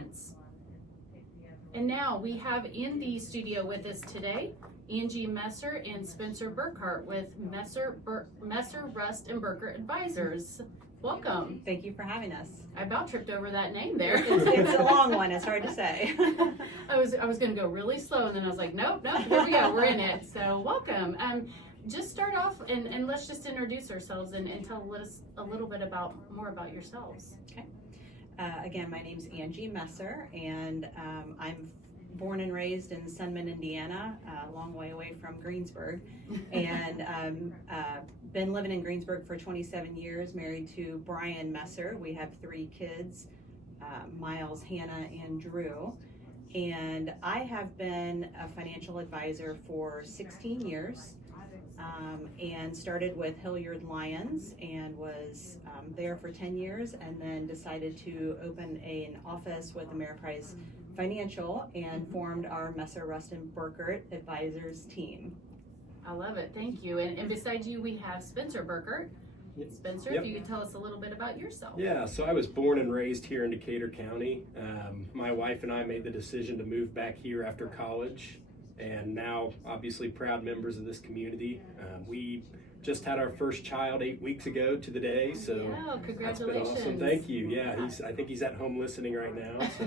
difference. And now we have in the studio with us today Angie Messer and Spencer Burkert with Messer, Rust, and Burkert Advisors. Welcome. Thank you for having us. I about tripped over that name there. It's a long one. It's hard to say. I was going to go really slow, and then I was like, nope, here we go. We're in it. So welcome. Just start off and let's just introduce ourselves and tell us a little bit more about yourselves. Okay. Again, my name's Angie Messer, and I'm born and raised in Sunman, Indiana, a long way away from Greensburg, and been living in Greensburg for 27 years, married to Brian Messer. We have 3 kids, Miles, Hannah, and Drew. And I have been a financial advisor for 16 years. And started with Hilliard Lyons and was there for 10 years, and then decided to open an office with Ameriprise Financial and formed our Messer, Rust, and Burkert Advisors team. I love it. Thank you. And beside you, we have Spencer Burkert. Spencer, Yep. If you could tell us a little bit about yourself. Yeah, so I was born and raised here in Decatur County. My wife and I made the decision to move back here after college, and now obviously proud members of this community. We just had our first child 8 weeks ago to the day, so yeah, that's been congratulations. awesome. Thank you. Yeah, I think he's at home listening right now. So,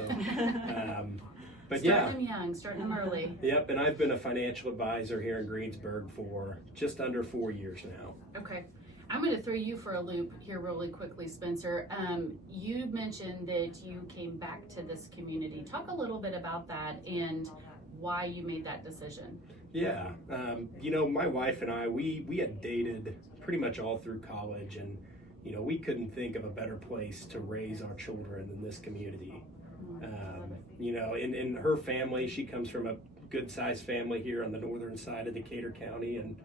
but starting yeah, them young, starting them early. Yep. And I've been a financial advisor here in Greensburg for just under 4 years now. Okay. I'm going to throw you for a loop here really quickly, Spencer. You mentioned that you came back to this community. Talk a little bit about that and why you made that decision. Yeah, my wife and I, we had dated pretty much all through college, and, we couldn't think of a better place to raise our children than this community. In her family, she comes from a good-sized family here on the northern side of Decatur County, and,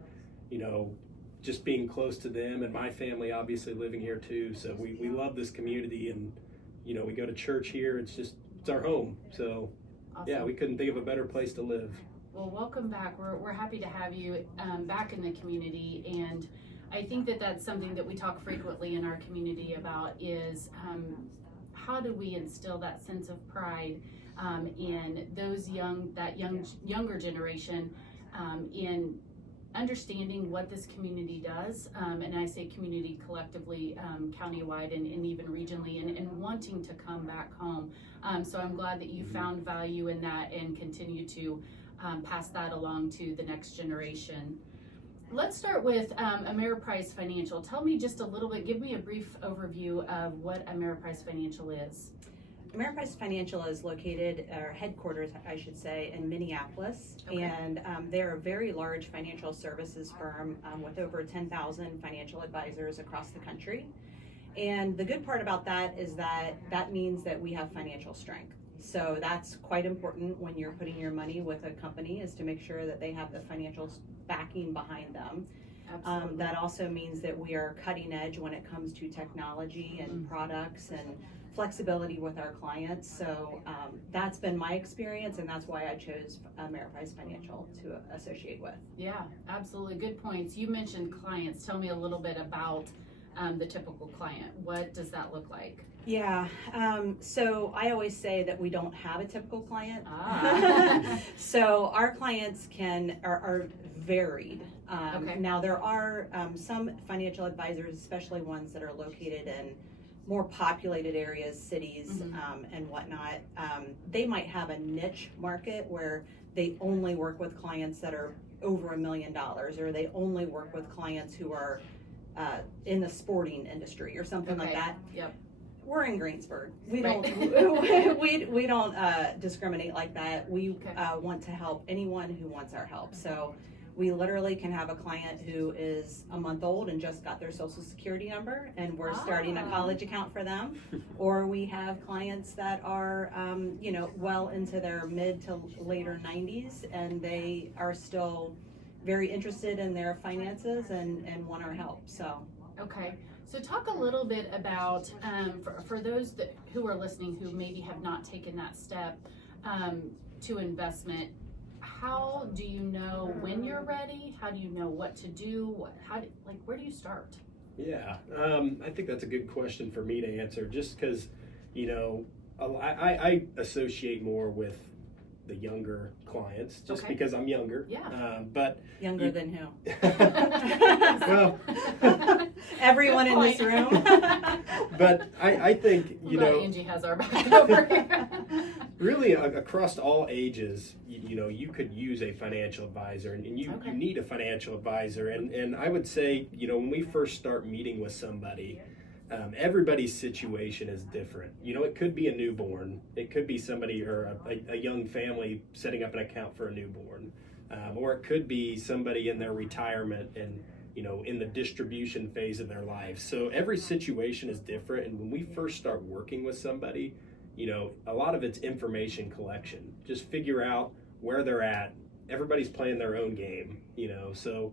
just being close to them, and my family obviously living here too. So we love this community, and, we go to church here. It's our home. So, Awesome. Yeah, we couldn't think of a better place to live. Well, welcome back. We're happy to have you back in the community, and I think that that's something that we talk frequently in our community about is how do we instill that sense of pride in those younger generation in understanding what this community does, and I say community collectively, countywide and even regionally, and wanting to come back home. So I'm glad that you found value in that and continue to pass that along to the next generation. Let's start with Ameriprise Financial. Tell me just a little bit, give me a brief overview of what Ameriprise Financial is. Ameriprise Financial is located, or headquarters, I should say, in Minneapolis, Okay. and they're a very large financial services firm with over 10,000 financial advisors across the country. And the good part about that is that means that we have financial strength. So that's quite important when you're putting your money with a company, is to make sure that they have the financial backing behind them. Absolutely. That also means that we are cutting edge when it comes to technology and products and flexibility with our clients. So that's been my experience, and that's why I chose Ameriprise Financial to associate with. Yeah, absolutely. Good points. You mentioned clients. Tell me a little bit about the typical client. What does that look like? Yeah, so I always say that we don't have a typical client. So our clients are varied. Okay. Now there are some financial advisors, especially ones that are located in more populated areas, cities, and whatnot. They might have a niche market where they only work with clients that are over $1 million, or they only work with clients who are in the sporting industry or something like that. Yep. We're in Greensburg. We Right. don't we don't discriminate like that. We Okay. Want to help anyone who wants our help. So we literally can have a client who is a month old and just got their social security number, and we're starting a college account for them. Or we have clients that are well into their mid to later 90s, and they are still very interested in their finances and want our help. So Okay. So talk a little bit about, for those who are listening who maybe have not taken that step to investment, how do you know when you're ready? How do you know what to do? Where do you start? Yeah, I think that's a good question for me to answer, just because, I associate more with the younger clients just Okay. because I'm younger. Yeah. But Younger than who? well, Everyone Good in this point. room. but I think, you Glad know, Angie has our back over here. really across all ages, you know, you could use a financial advisor, and you Okay. need a financial advisor. And I would say, you know, when we first start meeting with somebody, everybody's situation is different. You know, it could be a newborn, it could be somebody or a young family setting up an account for a newborn, or it could be somebody in their retirement and, you know, in the distribution phase of their life. So every situation is different. And when we first start working with somebody, you know, a lot of it's information collection. Just figure out where they're at. Everybody's playing their own game, you know. So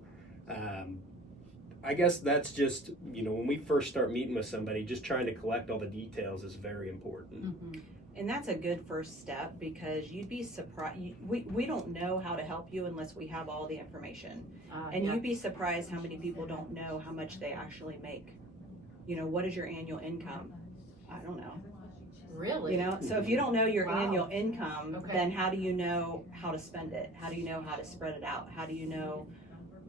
I guess that's just, you know, when we first start meeting with somebody, just trying to collect all the details is very important. Mhm. And that's a good first step, because you'd be surprised. We don't know how to help you unless we have all the information. And Yeah. you'd be surprised how many people don't know how much they actually make. You know, what is your annual income? I don't know. Really? You know, so if you don't know your Wow. annual income, Okay. then how do you know how to spend it? How do you know how to spread it out? How do you know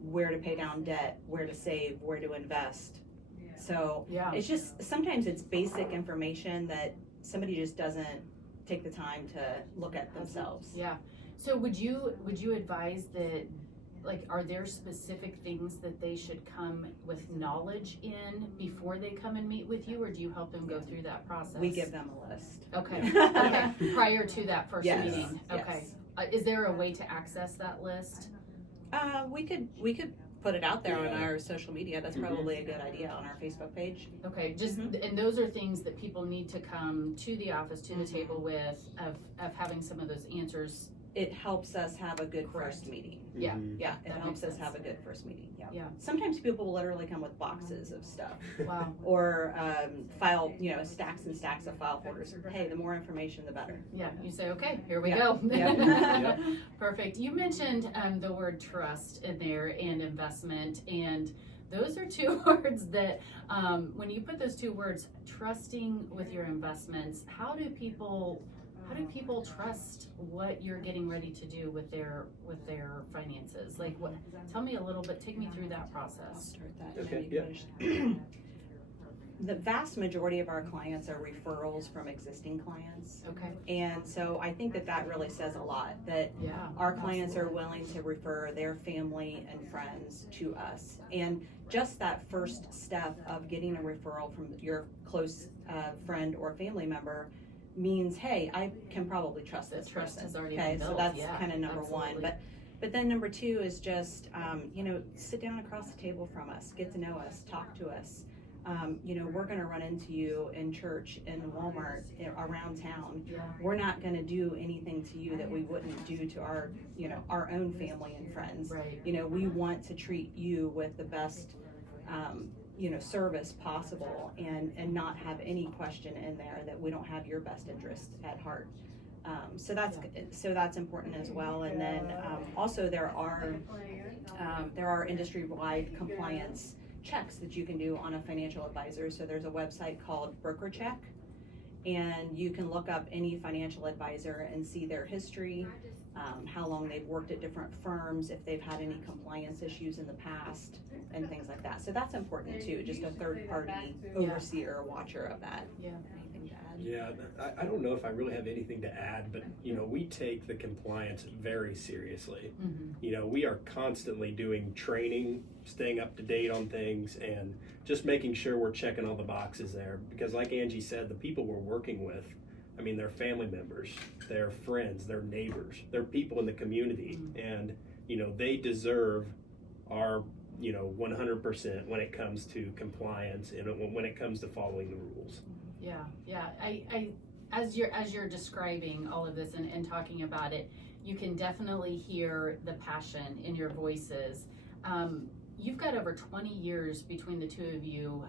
where to pay down debt, where to save, where to invest? So Yeah. it's just, sometimes it's basic information that somebody just doesn't take the time to look at themselves. Yeah. So would you advise that, like, are there specific things that they should come with knowledge in before they come and meet with you, or do you help them go through that process? We give them a list. Okay. Yeah. Okay. Prior to that first Yes. meeting. Okay. Yes. Is there a way to access that list? We could put it out there on Yeah. our social media. That's probably a good idea, on our Facebook page. Okay, just, and those are things that people need to come to the office, to the table with, of having some of those answers. It helps us have a good Correct. first meeting. Yeah. Mhm. Yeah, it That helps makes us have a sense. good first meeting. Yeah. Yeah. Sometimes people will literally come with boxes of stuff, Wow. or file, you know, stacks and stacks of file folders. Hey, the more information, the better. Yeah, you say, okay, here we Yeah. go. Yeah. Perfect. You mentioned the word trust in there and investment, and those are two words that, when you put those two words, trusting with your investments, how do people trust what you're getting ready to do with their finances? Like, what? Tell me a little bit. Take me through that I'll process. start that. And Okay, then you finish. The vast majority of our clients are referrals from existing clients. Okay. And so I think that really says a lot, that Yeah. our clients are willing to refer their family and friends to us. And just that first step of getting a referral from your close friend or family member means, hey, I can probably trust The this trust person. has already Okay, been so built. that's Yeah, kind of number one. absolutely. But then number two is just, you know, sit down across the table from us, get to know us, talk to us. You know, we're going to run into you in church, in Walmart, around town. Yeah. We're not going to do anything to you that we wouldn't do to our, you know, our own family and friends. Right. You know, we want to treat you with the best, you know, service possible, and not have any question in there that we don't have your best interest at heart. So that's important as well. And then also there are industry-wide compliance checks that you can do on a financial advisor. So there's a website called Burkert, and you can look up any financial advisor and see their history, how long they've worked at different firms, if they've had any compliance issues in the past, and things like that. So that's important too, just a third-party overseer or watcher of that. Yeah. Anything to add? Yeah, I don't know if I really have anything to add, but, you know, we take the compliance very seriously. Mm-hmm. You know, we are constantly doing training, staying up to date on things, and just making sure we're checking all the boxes there. Because like Angie said, the people we're working with, I mean, they're family members, they're friends, they're neighbors, they're people in the community. And, you know, they deserve our, you know, 100% when it comes to compliance and when it comes to following the rules. Yeah. I as you're describing all of this and talking about it, you can definitely hear the passion in your voices. You've got over 20 years between the two of you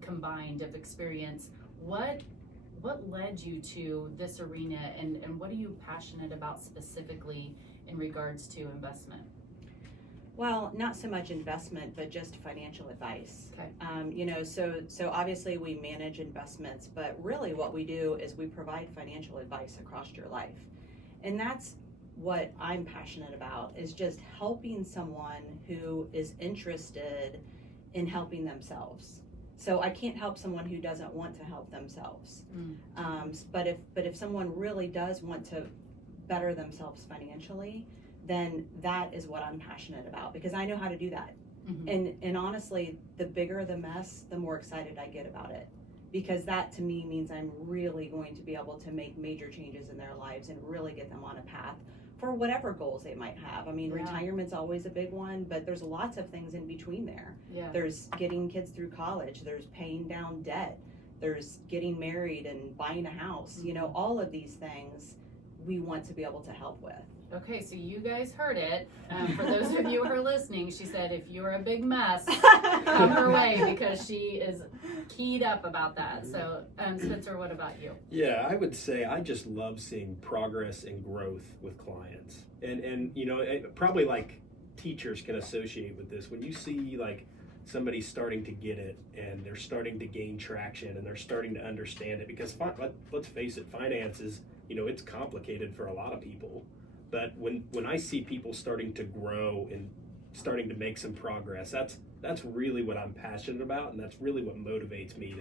combined of experience. What led you to this arena, and what are you passionate about specifically in regards to investment? Well, not so much investment, but just financial advice. Okay. So obviously we manage investments, but really what we do is we provide financial advice across your life. And that's what I'm passionate about, is just helping someone who is interested in helping themselves. So I can't help someone who doesn't want to help themselves. But if someone really does want to better themselves financially, then that is what I'm passionate about, because I know how to do that. And honestly, the bigger the mess, the more excited I get about it, because that to me means I'm really going to be able to make major changes in their lives and really get them on a path for whatever goals they might have. I mean, retirement's always a big one, but there's lots of things in between there. There's getting kids through college, there's paying down debt, there's getting married and buying a house. All of these things we want to be able to help with. Okay, so you guys heard it. For those of you who are listening, she said if you're a big mess, come her way, because she is keyed up about that. So, Spencer, what about you? Yeah, I would say I just love seeing progress and growth with clients. And probably like teachers can associate with this. When you see like somebody starting to get it and they're starting to gain traction and they're starting to understand it, because let's face it, finance is, it's complicated for a lot of people. But when I see people starting to grow and starting to make some progress, that's really what I'm passionate about, and that's really what motivates me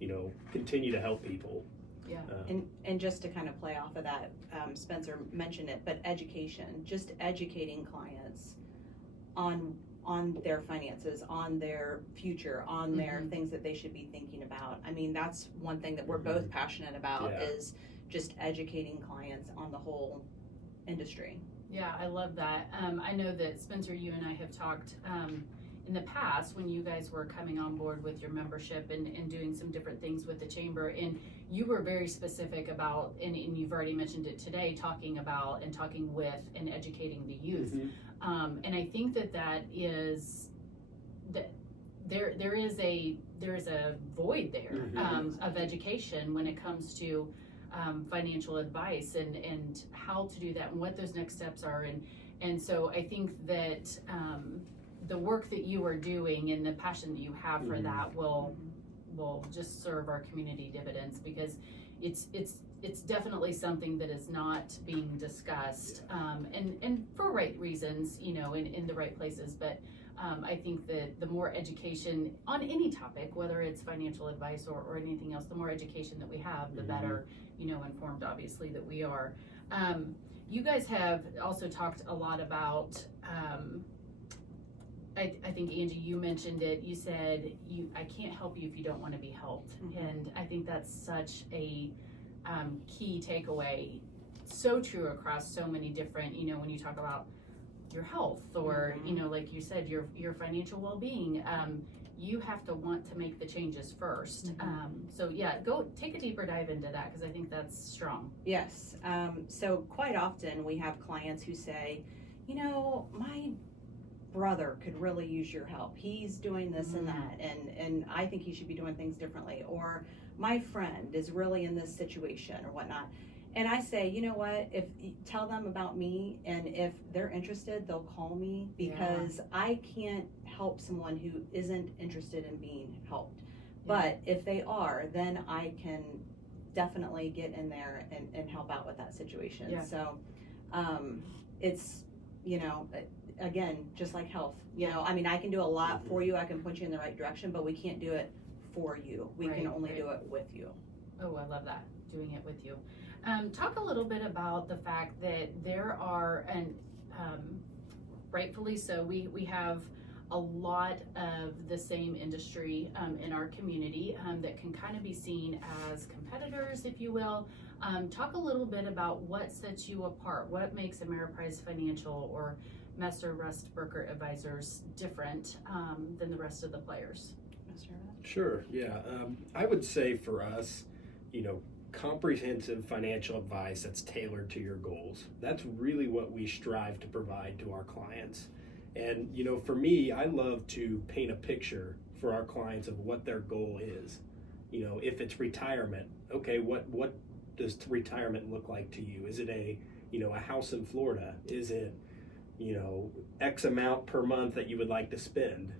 to, continue to help people. Yeah. And just to kind of play off of that, Spencer mentioned it, but education, just educating clients on their finances, on their future, on their things that they should be thinking about. I mean, that's one thing that we're both passionate about, is just educating clients on the whole industry. Yeah, I love that. I know that Spencer, you and I have talked in the past when you guys were coming on board with your membership and doing some different things with the chamber, and you were very specific about, and you've already mentioned it today, talking about and talking with and educating the youth. And I think that is that there is a void there of education when it comes to financial advice and how to do that and what those next steps are. And so I think that the work that you are doing and the passion that you have for that will just serve our community dividends, because it's definitely something that is not being discussed, and for right reasons, in the right places. But I think that the more education on any topic, whether it's financial advice or anything else, the more education that we have, the better, informed obviously that we are. You guys have also talked a lot about, I think, Angie, you mentioned it. You said, I can't help you if you don't want to be helped. And I think that's such a key takeaway. So true across so many different, when you talk about your health or, like you said, your financial well-being, you have to want to make the changes first. So yeah, go take a deeper dive into that, because I think that's strong. Yes. So quite often we have clients who say, my brother could really use your help. He's doing this and that, and I think he should be doing things differently. Or my friend is really in this situation or whatnot. And I say, you know what, if tell them about me, and if they're interested, they'll call me, because I can't help someone who isn't interested in being helped. But if they are, then I can definitely get in there and help out with that situation. So it's, again, just like health, I mean, I can do a lot for you, I can point you in the right direction, but we can't do it for you. We can only do it with you. Oh, I love that, doing it with you. Talk a little bit about the fact that there are, and rightfully so, we have a lot of the same industry in our community that can kind of be seen as competitors, if you will. Talk a little bit about what sets you apart, what makes Ameriprise Financial or Messer, Rust, Burkert Advisors different than the rest of the players. Sure, yeah. I would say for us, comprehensive financial advice that's tailored to your goals. That's really what we strive to provide to our clients. And, for me, I love to paint a picture for our clients of what their goal is. If it's retirement, okay, what does retirement look like to you? Is it a house in Florida? Is it, X amount per month that you would like to spend.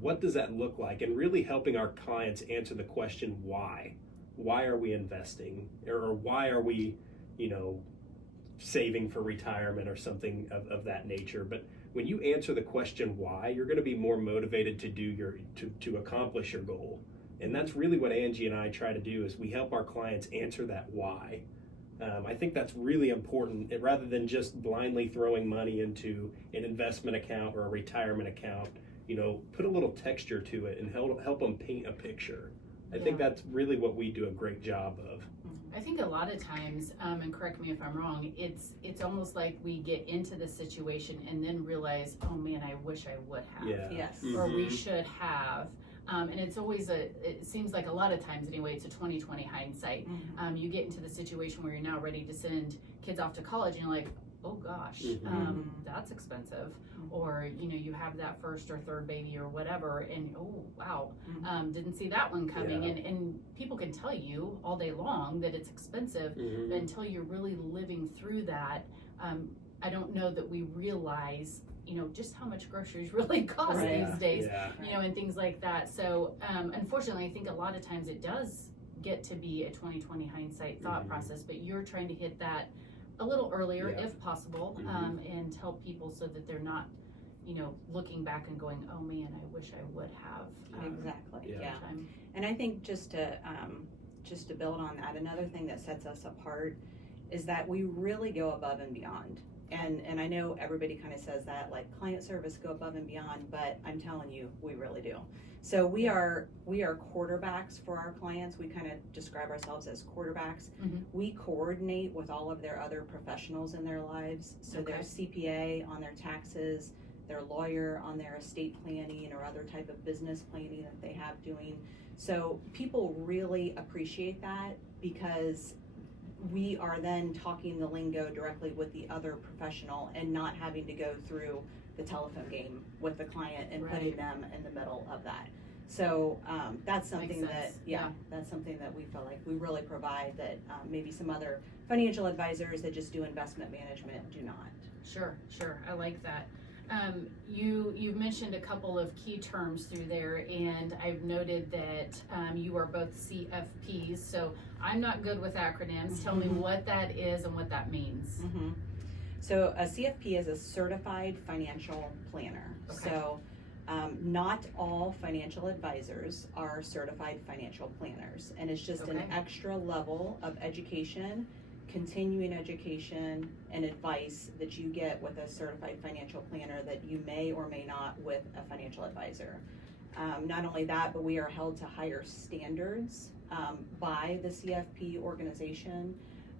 What does that look like? And really helping our clients answer the question, why? Why are we investing? Or why are we, saving for retirement or something of that nature? But when you answer the question why, you're going to be more motivated to accomplish your goal. And that's really what Angie and I try to do, is we help our clients answer that why. I think that's really important, rather than just blindly throwing money into an investment account or a retirement account. Put a little texture to it and help them paint a picture. I think that's really what we do a great job of. I think a lot of times, and correct me if I'm wrong, it's almost like we get into the situation and then realize, oh man, I wish I would have. Yeah. Yes. Or we should have. And it's always it seems like a lot of times anyway, it's a 20/20 hindsight. Mm-hmm. You get into the situation where you're now ready to send kids off to college and you're like, oh gosh, that's expensive. Or, you have that first or third baby or whatever, and oh wow, didn't see that one coming. Yeah. And people can tell you all day long that it's expensive, but until you're really living through that, I don't know that we realize just how much groceries really cost these days, and things like that. So unfortunately, I think a lot of times it does get to be a 20/20 hindsight thought process, but you're trying to hit that a little earlier if possible, and help people so that they're not looking back and going, oh man, I wish I would have. Exactly. Yeah. Time. And I think just to build on that, another thing that sets us apart is that we really go above and beyond. And I know everybody kind of says that, like client service, go above and beyond, but I'm telling you, we really do. So we are quarterbacks for our clients. We kind of describe ourselves as quarterbacks. We coordinate with all of their other professionals in their lives. So their CPA on their taxes, their lawyer on their estate planning or other type of business planning that they have doing. So people really appreciate that, because we are then talking the lingo directly with the other professional and not having to go through the telephone game with the client and putting them in the middle of that. So that's something that's something that we feel like we really provide that maybe some other financial advisors that just do investment management do not. Sure. I like that. You've mentioned a couple of key terms through there, and I've noted that you are both CFPs, so I'm not good with acronyms. Tell me what that is and what that means. So a CFP is a certified financial planner. So not all financial advisors are certified financial planners, and it's just an extra level of education, continuing education and advice that you get with a certified financial planner that you may or may not with a financial advisor. Not only that, but we are held to higher standards by the CFP organization.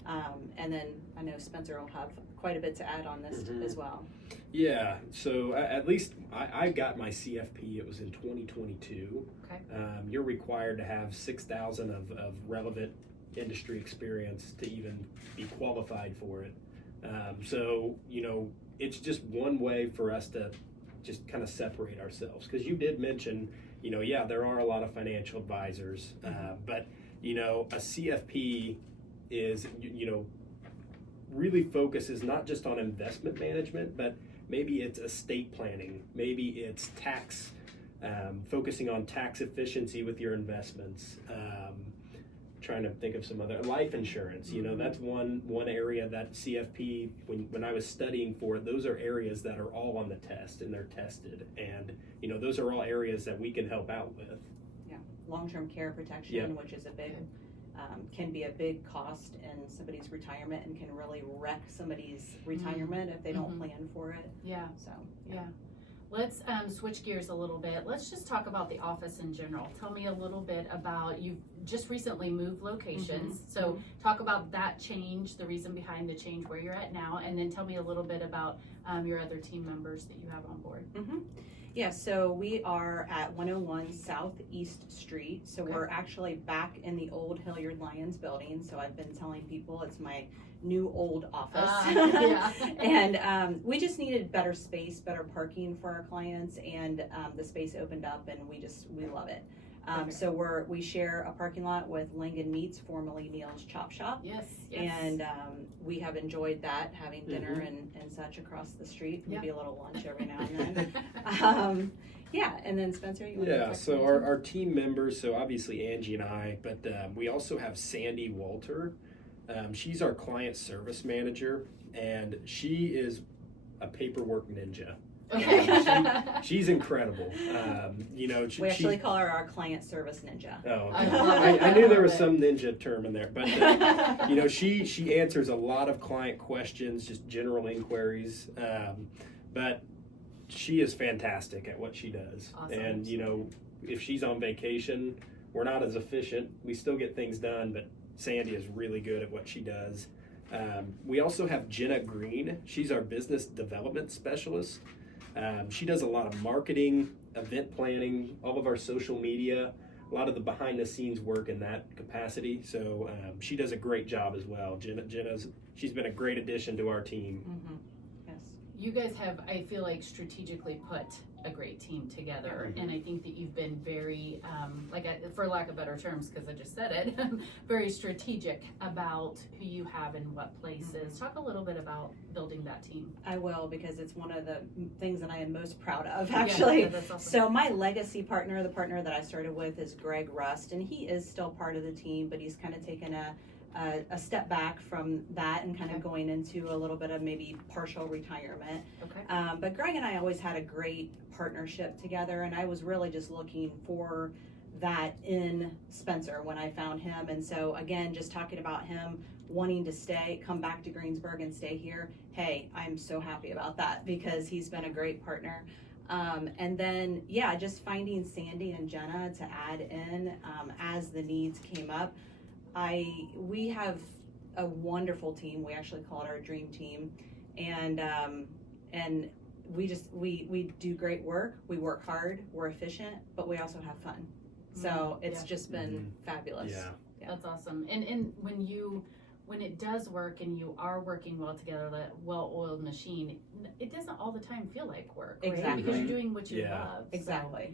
And then I know Spencer will have quite a bit to add on this as well. Yeah, so at least I got my CFP, it was in 2022. You're required to have 6,000 of relevant industry experience to even be qualified for it. So, it's just one way for us to just kind of separate ourselves. Because you did mention, there are a lot of financial advisors, but, a CFP is, really focuses not just on investment management, but maybe it's estate planning, maybe it's tax, focusing on tax efficiency with your investments. Trying to think of some other, life insurance, that's one area that CFP, when I was studying for it, those are areas that are all on the test and they're tested, and those are all areas that we can help out with. Long-term care protection, which is a big can be a big cost in somebody's retirement and can really wreck somebody's retirement if they don't plan for it. Let's switch gears a little bit. Let's just talk about the office in general. Tell me a little bit about, you've just recently moved locations. So talk about that change, the reason behind the change, where you're at now, and then tell me a little bit about your other team members that you have on board. Yeah, so we are at 101 Southeast Street. So we're actually back in the old Hilliard Lyons building. So I've been telling people it's my new old office. And we just needed better space, better parking for our clients, and the space opened up and we love it. Perfect. So we share a parking lot with Langan Meats, formerly Neil's Chop Shop. Yes. And we have enjoyed that, having dinner and such across the street, maybe a little lunch every now and then. Yeah, and then Spencer, you want to talk so about our team members, so obviously Angie and I, but we also have Sandy Walter. She's our client service manager, and she is a paperwork ninja. Okay. She's incredible. we actually call her our client service ninja. Oh, I okay. love it. I knew there I was love some ninja term in there, but she answers a lot of client questions, just general inquiries. But she is fantastic at what she does. Awesome. And if she's on vacation, we're not as efficient. We still get things done, but Sandy is really good at what she does. We also have Jenna Green. She's our business development specialist. She does a lot of marketing, event planning, all of our social media, a lot of the behind the scenes work in that capacity. So she does a great job as well. She's been a great addition to our team. Mm-hmm. Yes. You guys have, I feel like, strategically put a great team together, and I think that you've been very, for lack of better terms, because I just said it, very strategic about who you have in what places. Talk a little bit about building that team. I will, because it's one of the things that I am most proud of, actually. Yeah, that's awesome. So my legacy partner, the partner that I started with, is Greg Rust, and he is still part of the team, but he's kind of taken a step back from that and kind of going into a little bit of maybe partial retirement. Okay. But Greg and I always had a great partnership together, and I was really just looking for that in Spencer when I found him. And so again, just talking about him wanting to come back to Greensburg and stay here. Hey, I'm so happy about that because he's been a great partner. And then, just finding Sandy and Jenna to add in as the needs came up. We have a wonderful team. We actually call it our dream team, and we do great work. We work hard. We're efficient, but we also have fun. So it's just been fabulous. Yeah. That's awesome. And when it does work and you are working well together, that well-oiled machine, it doesn't all the time feel like work, right? Exactly. Because you're doing what you love. Exactly.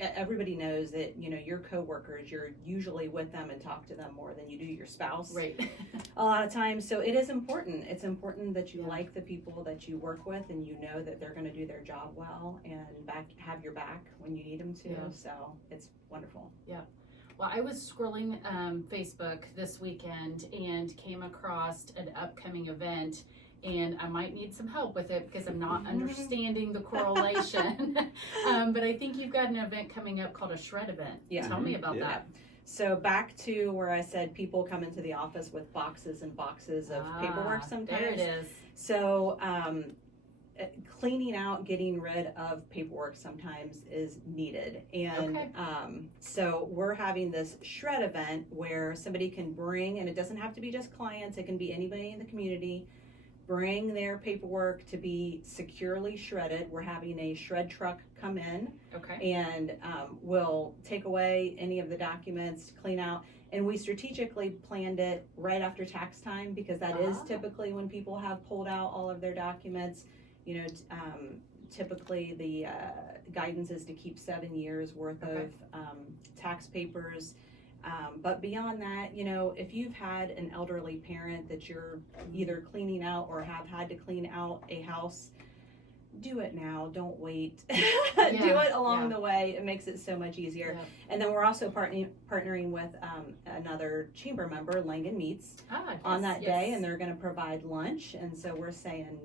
Everybody knows that your coworkers, you're usually with them and talk to them more than you do your spouse. Right. A lot of times. So it is important. It's important that you like the people that you work with, and you know that they're going to do their job well and have your back when you need them to. Yeah. So it's wonderful. Yeah. Well, I was scrolling Facebook this weekend and came across an upcoming event, and I might need some help with it because I'm not understanding the correlation. But I think you've got an event coming up called a shred event. Yeah. Tell me about that. So back to where I said people come into the office with boxes and boxes of paperwork sometimes. There it is. So cleaning out, getting rid of paperwork sometimes is needed. And so we're having this shred event where somebody can bring, and it doesn't have to be just clients, it can be anybody in the community, bring their paperwork to be securely shredded. We're having a shred truck come in and we'll take away any of the documents, clean out. And we strategically planned it right after tax time because that is typically when people have pulled out all of their documents. Typically the guidance is to keep 7 years worth of tax papers. But beyond that, if you've had an elderly parent that you're either cleaning out or have had to clean out a house, do it now. Don't wait. Do it along the way. It makes it so much easier. Yeah. And then we're also partnering with another chamber member, Langan Meats, on that day, and they're going to provide lunch. And so we're saying,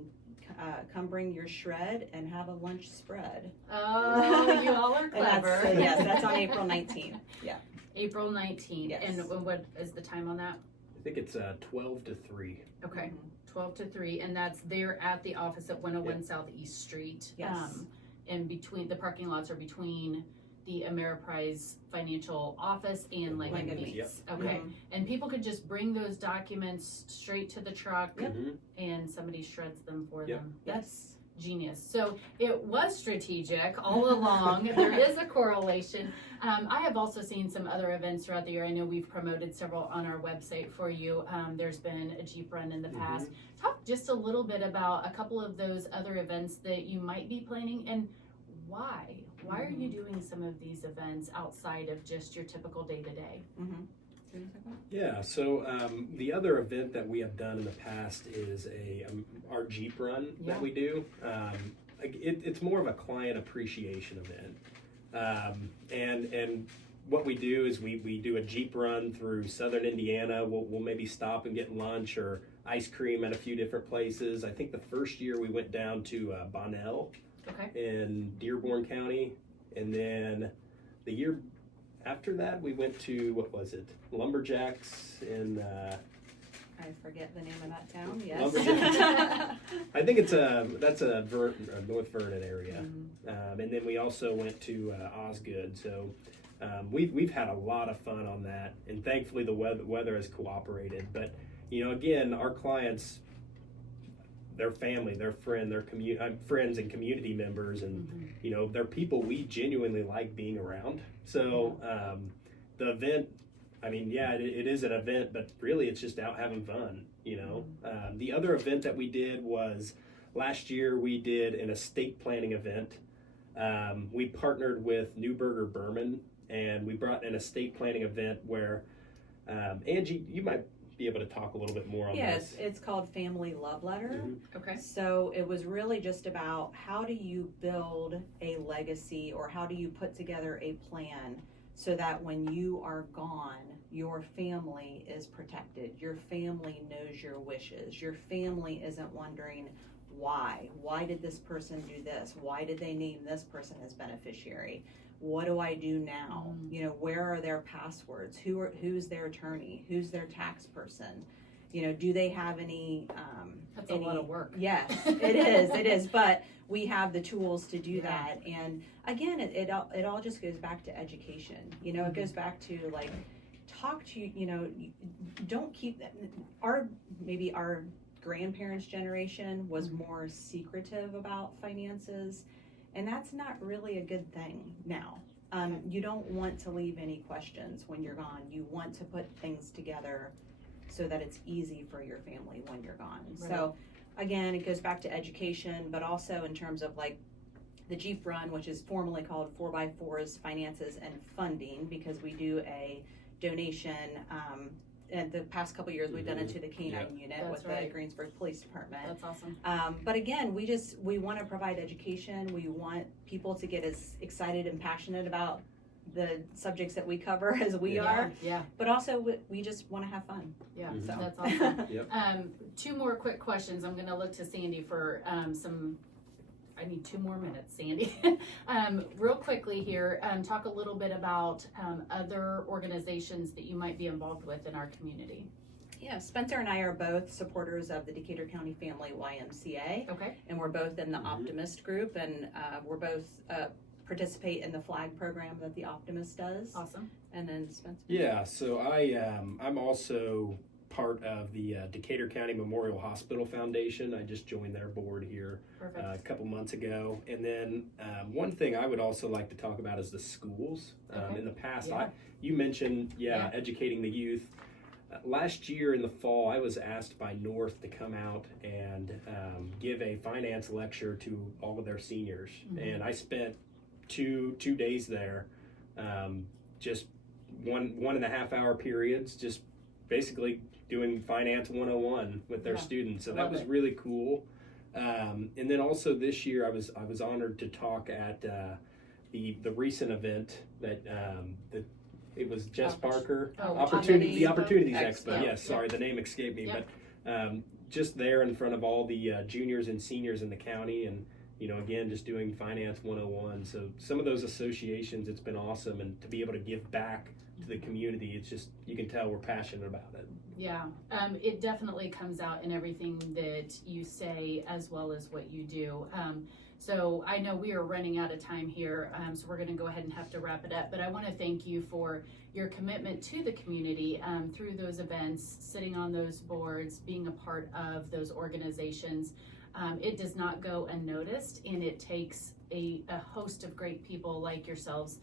come bring your shred and have a lunch spread. Oh, you all are clever. That's on April 19th. Yeah. April 19th. Yes. And what is the time on that? I think it's 12 to 3. Okay. 12 to 3, and that's there at the office at 101 South East Street. Yes. And between the parking lots are between the Ameriprise financial office and Langan Meats. Okay. And people could just bring those documents straight to the truck and somebody shreds them for them. That's genius. So it was strategic all along. There is a correlation. I have also seen some other events throughout the year. I know we've promoted several on our website for you. There's been a Jeep run in the past. Talk just a little bit about a couple of those other events that you might be planning and why. Why are you doing some of these events outside of just your typical day-to-day? Yeah, so the other event that we have done in the past is our Jeep run that we do. It's more of a client appreciation event. And what we do is we do a Jeep run through southern Indiana. We'll maybe stop and get lunch or ice cream at a few different places. I think the first year we went down to Bonnell in Dearborn County. And then the year after that, we went to, what was it? Lumberjacks in... I forget the name of that town, yes. Lumberjacks. I think that's a North Vernon area. And then we also went to Osgood. So we've had a lot of fun on that. And thankfully the weather has cooperated. But, again, our clients, their family, their friends and community members, and they're people we genuinely like being around. So the event, it is an event, but really it's just out having fun. The other event that we did was last year. We did an estate planning event. We partnered with Newburger Berman, and we brought an estate planning event where Angie, you might be able to talk a little bit more on this. Yeah, it's called Family Love Letter. Okay. So it was really just about how do you build a legacy, or how do you put together a plan so that when you are gone, your family is protected. Your family knows your wishes. Your family isn't wondering why. Why did this person do this? Why did they name this person as beneficiary? What do I do now? Where are their passwords? Who's their attorney? Who's their tax person? Do they have any? That's a lot of work. Yes, it is. But we have the tools to do that. And again, it all just goes back to education. It goes back to talk to don't keep that. Maybe our grandparents' generation was more secretive about finances. And that's not really a good thing now. You don't want to leave any questions when you're gone. You want to put things together so that it's easy for your family when you're gone. Right. So again, it goes back to education, but also in terms of the Jeep Run, which is formally called 4x4's Finances and Funding, because we do a donation. In the past couple of years, we've done it to the K-9 unit with the Greensburg Police Department. That's awesome. But again, we want to provide education. We want people to get as excited and passionate about the subjects that we cover as we are. Yeah. But also, we just want to have fun. Yeah, so that's awesome. Two more quick questions. I'm going to look to Sandy for I need 2 more minutes, Sandy. Real quickly here, talk a little bit about other organizations that you might be involved with in our community. Yeah, Spencer and I are both supporters of the Decatur County Family YMCA. Okay. And we're both in the Optimist group, and we're both participate in the flag program that the Optimist does. Awesome. And then Spencer. Yeah, so I'm also part of the Decatur County Memorial Hospital Foundation. I just joined their board here a couple months ago. And then one thing I would also like to talk about is the schools. In the past, you mentioned educating the youth. Last year in the fall, I was asked by North to come out and give a finance lecture to all of their seniors. And I spent two days there, just 1.5 hour periods, just basically doing Finance 101 with their students. So that was really cool. And then also this year, I was honored to talk at the recent event that it was Jess Barker, the Opportunities Expo. Yes, sorry, the name escaped me, but just there in front of all the juniors and seniors in the county, and again, just doing Finance 101. So some of those associations, it's been awesome, and to be able to give back to the community, it's just, you can tell we're passionate about it. Yeah, it definitely comes out in everything that you say as well as what you do. So I know we are running out of time here, so we're going to go ahead and have to wrap it up. But I want to thank you for your commitment to the community through those events, sitting on those boards, being a part of those organizations. It does not go unnoticed, and it takes a host of great people like yourselves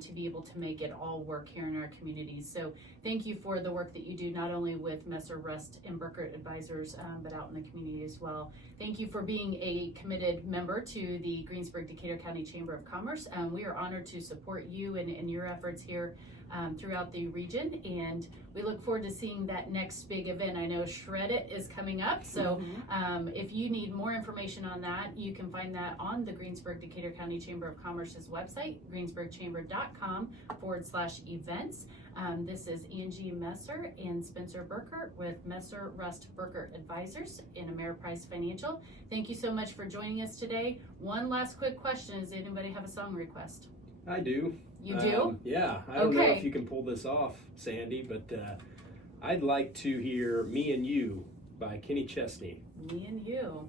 to be able to make it all work here in our communities. So thank you for the work that you do, not only with Messer, Rust, and Burkert advisors, but out in the community as well. Thank you for being a committed member to the Greensburg Decatur County Chamber of Commerce. We are honored to support you and your efforts here throughout the region, and we look forward to seeing that next big event. I know Shred It is coming up, so if you need more information on that, you can find that on the Greensburg Decatur County Chamber of Commerce's website, greensburgchamber.com/events. This is Angie Messer and Spencer Burkert with Messer, Rust, Burkert Advisors in Ameriprise Financial. Thank you so much for joining us today. One last quick question: does anybody have a song request? I do. You do? Yeah. I don't know Okay. if you can pull this off, Sandy, but I'd like to hear Me and You by Kenny Chesney. Me and You.